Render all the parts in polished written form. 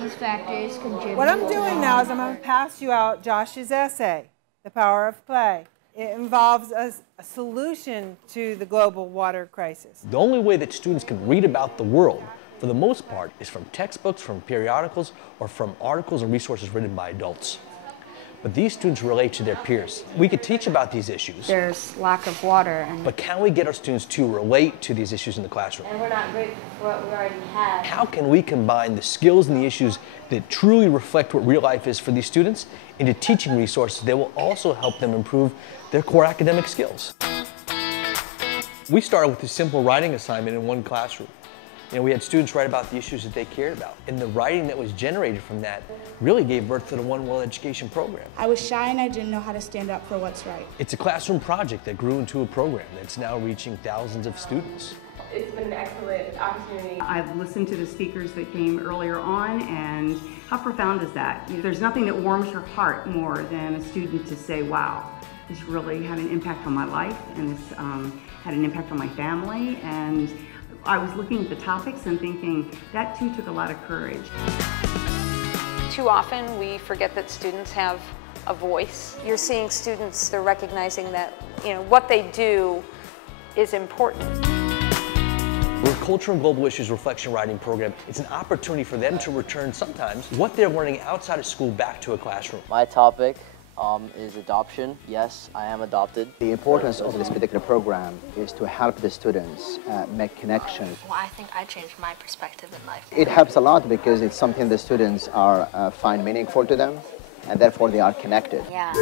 These factors contribute. What I'm doing now is I'm going to pass you out Josh's essay, The Power of Play. It involves a solution to the global water crisis. The only way that students can read about the world, for the most part, is from textbooks, from periodicals, or from articles and resources written by adults. But these students relate to their peers. We could teach about these issues. There's lack of water. But can we get our students to relate to these issues in the classroom? And we're not grateful for what we already have. How can we combine the skills and the issues that truly reflect what real life is for these students into teaching resources that will also help them improve their core academic skills? We started with a simple writing assignment in one classroom. We had students write about the issues that they cared about. And the writing that was generated from that really gave birth to the One World Education program. I was shy and I didn't know how to stand up for what's right. It's a classroom project that grew into a program that's now reaching thousands of students. It's been an excellent opportunity. I've listened to the speakers that came earlier on, and how profound is that? There's nothing that warms your heart more than a student to say, wow, this really had an impact on my life, and this had an impact on my family. And I was looking at the topics and thinking that too took a lot of courage. Too often we forget that students have a voice. You're seeing students, they're recognizing that what they do is important. With Cultural and Global Issues Reflection Writing Program, it's an opportunity for them to return sometimes what they're learning outside of school back to a classroom. My topic is adoption. Yes, I am adopted. The importance of this particular program is to help the students make connections. Well, I think I changed my perspective in life. It helps a lot because it's something the students find meaningful to them, and therefore they are connected. Yeah.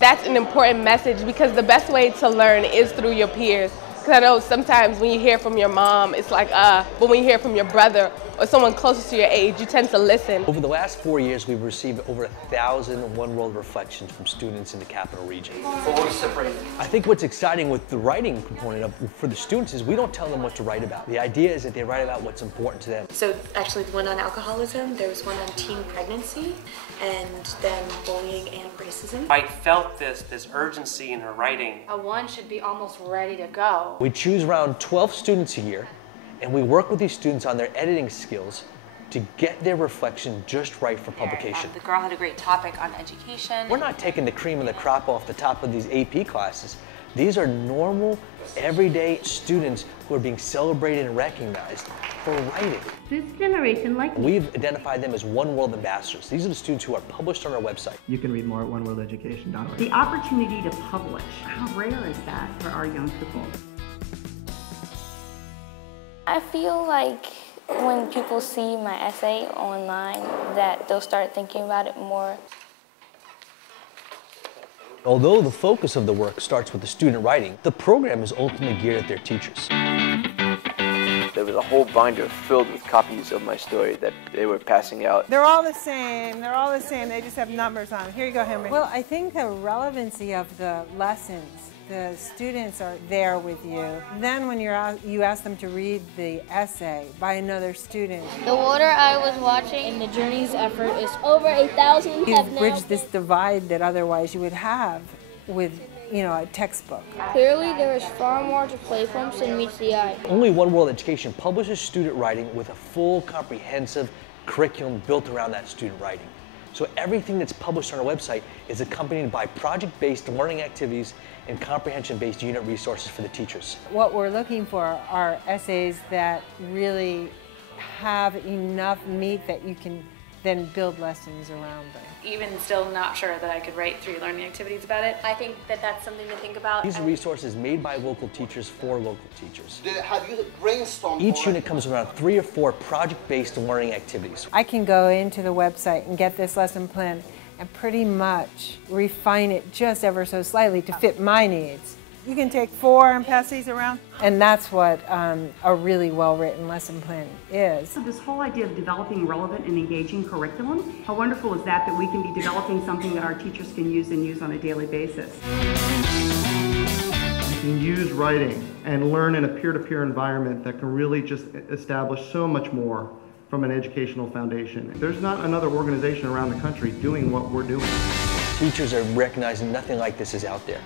That's an important message because the best way to learn is through your peers. Because I know sometimes when you hear from your mom, it's like, but when you hear from your brother or someone closest to your age, you tend to listen. Over the last 4 years, we've received over 1,000 One World reflections from students in the Capital Region. I think what's exciting with the writing component for the students is we don't tell them what to write about. The idea is that they write about what's important to them. So actually one on alcoholism, there was one on teen pregnancy, and then bullying and racism. I felt this urgency in her writing. A one should be almost ready to go. We choose around 12 students a year, and we work with these students on their editing skills to get their reflection just right for publication. The girl had a great topic on education. We're not taking the cream of the crop off the top of these AP classes. These are normal, everyday students who are being celebrated and recognized for writing. This generation, like me, We've identified them as One World ambassadors. These are the students who are published on our website. You can read more at oneworldeducation.org. the opportunity to publish, how rare is that for our young people? I feel like when people see my essay online that they'll start thinking about it more. Although the focus of the work starts with the student writing, the program is ultimately geared at their teachers. There was a whole binder filled with copies of my story that they were passing out. They're all the same. They're all the same. They just have numbers on them. Here you go, Henry. Well, I think the relevancy of the lessons, the students are there with you. Then when you ask them to read the essay by another student. The water I was watching in the Journey's effort is over 1,000 You've bridged this divide that otherwise you would have with, a textbook. Clearly, there is far more to play from than meets the eye. Only One World Education publishes student writing with a full, comprehensive curriculum built around that student writing. So everything that's published on our website is accompanied by project-based learning activities and comprehension-based unit resources for the teachers. What we're looking for are essays that really have enough meat that you can then build lessons around them. Even still not sure that I could write 3 learning activities about it. I think that that's something to think about. These are resources made by local teachers for local teachers. Have you brainstormed? Each unit comes around 3 or 4 project-based learning activities. I can go into the website and get this lesson plan and pretty much refine it just ever so slightly to fit my needs. You can take 4 and pass these around. And that's what a really well-written lesson plan is. So this whole idea of developing relevant and engaging curriculum, how wonderful is that we can be developing something that our teachers can use on a daily basis. You can use writing and learn in a peer-to-peer environment that can really just establish so much more from an educational foundation. There's not another organization around the country doing what we're doing. Teachers are recognizing nothing like this is out there.